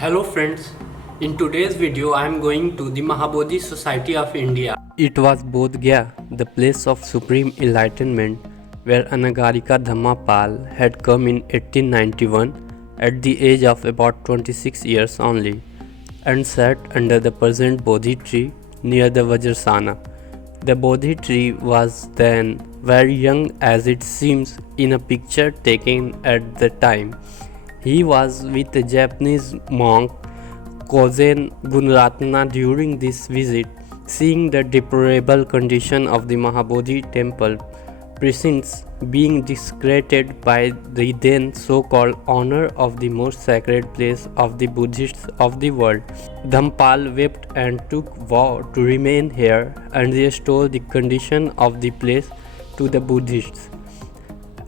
Hello friends, in today's video I am going to the Mahabodhi Society of India. It was Bodh Gaya, the place of supreme enlightenment where Anagarika Dharmapala had come in 1891 at the age of about 26 years only and sat under the present Bodhi tree near the Vajrasana. The Bodhi tree was then very young as it seems in a picture taken at the time. He was with a Japanese monk Kozen Gunratna during this visit. Seeing the deplorable condition of the Mahabodhi temple precincts being desecrated by the then so-called honor of the most sacred place of the Buddhists of the world, Dhampal wept and took vow to remain here and restore the condition of the place to the Buddhists.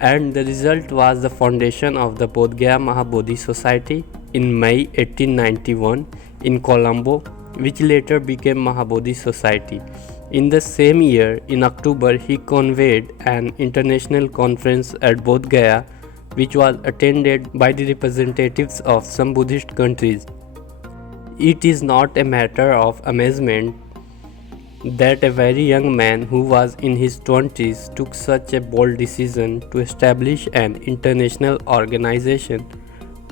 And the result was the foundation of the Bodh Gaya Mahabodhi Society in May 1891 in Colombo, which later became Mahabodhi Society. In the same year, in October, he convened an international conference at Bodh Gaya, which was attended by the representatives of some Buddhist countries. It is not a matter of amazement that a very young man who was in his 20s took such a bold decision to establish an international organization,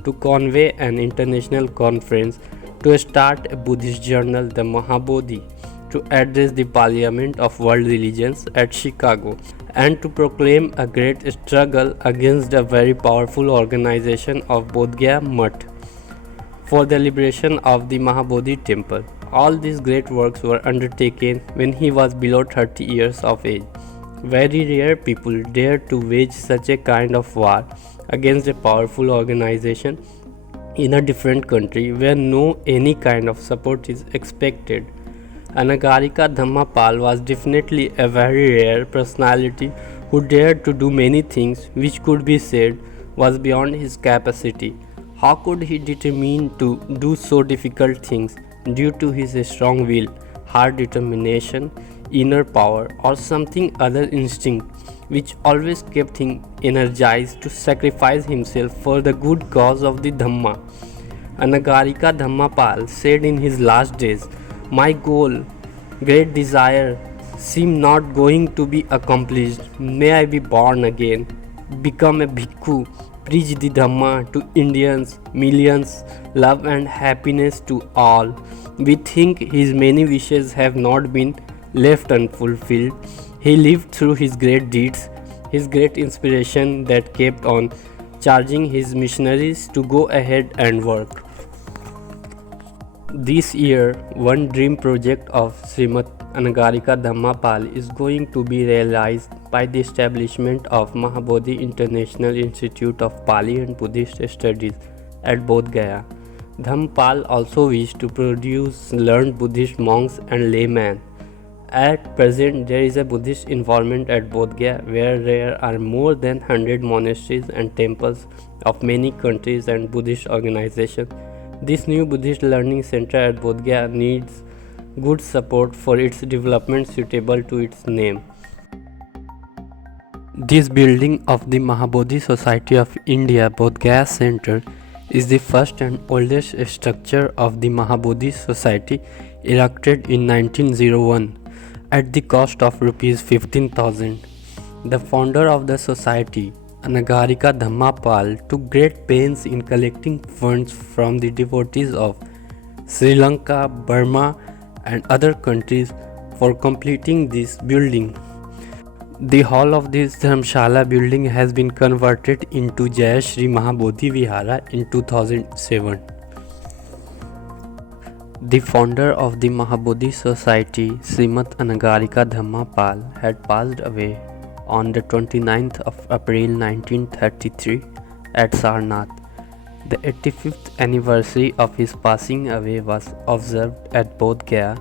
to convene an international conference, to start a Buddhist journal, the Mahabodhi, to address the Parliament of World Religions at Chicago, and to proclaim a great struggle against the very powerful organization of Bodh Gaya Mutt for the liberation of the Mahabodhi temple. All these great works were undertaken when he was below 30 years of age. Very rare people dared to wage such a kind of war against a powerful organization in a different country where no any kind of support is expected. Anagarika Dharmapala was definitely a very rare personality who dared to do many things which could be said was beyond his capacity. How could he determine to do so difficult things? Due to his strong will, hard determination, inner power, or something other instinct which always kept him energized to sacrifice himself for the good cause of the Dhamma. Anagarika Dharmapala said in his last days, "My goal, great desire, seem not going to be accomplished. May I be born again, become a bhikkhu, preach the Dhamma to Indians, millions, love and happiness to all." We think his many wishes have not been left unfulfilled. He lived through his great deeds, his great inspiration that kept on charging his missionaries to go ahead and work. This year, one dream project of Srimad Anagarika Dharmapala is going to be realized by the establishment of Mahabodhi International Institute of Pali and Buddhist Studies at Bodh Gaya. Dharmapala also wished to produce learned Buddhist monks and laymen. At present, there is a Buddhist involvement at Bodh Gaya where there are more than 100 monasteries and temples of many countries and Buddhist organizations. This new Buddhist learning center at Bodh Gaya needs good support for its development suitable to its name. This building of the Mahabodhi Society of India Bodh Gaya Center is the first and oldest structure of the Mahabodhi Society, erected in 1901 at the cost of Rs 15,000. The founder of the society, Anagarika Dharmapala, took great pains in collecting funds from the devotees of Sri Lanka, Burma and other countries for completing this building. The hall of this Dharmshala building has been converted into Jaya Shri Mahabodhi Vihara in 2007. The founder of the Mahabodhi Society, Srimad Anagarika Dharmapala, had passed away on the 29th of April 1933 at Sarnath. The 85th anniversary of his passing away was observed at Bodh Gaya.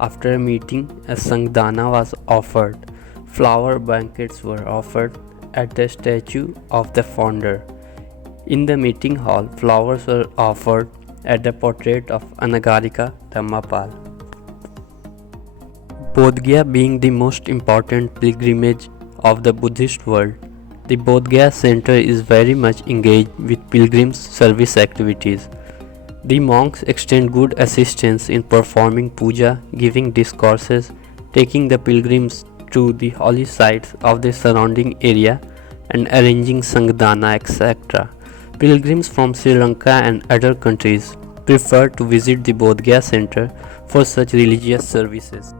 After a meeting, a Sangdana was offered. Flower banquets were offered at the statue of the founder. In the meeting hall, flowers were offered at the portrait of Anagarika Dharmapala. Bodh Gaya being the most important pilgrimage of the Buddhist world, the Bodh Gaya Center is very much engaged with pilgrims service activities. The monks extend good assistance in performing puja, giving discourses, taking the pilgrims to the holy sites of the surrounding area, and arranging sangdana, etc. Pilgrims from Sri Lanka and other countries prefer to visit the Bodh Gaya center for such religious services.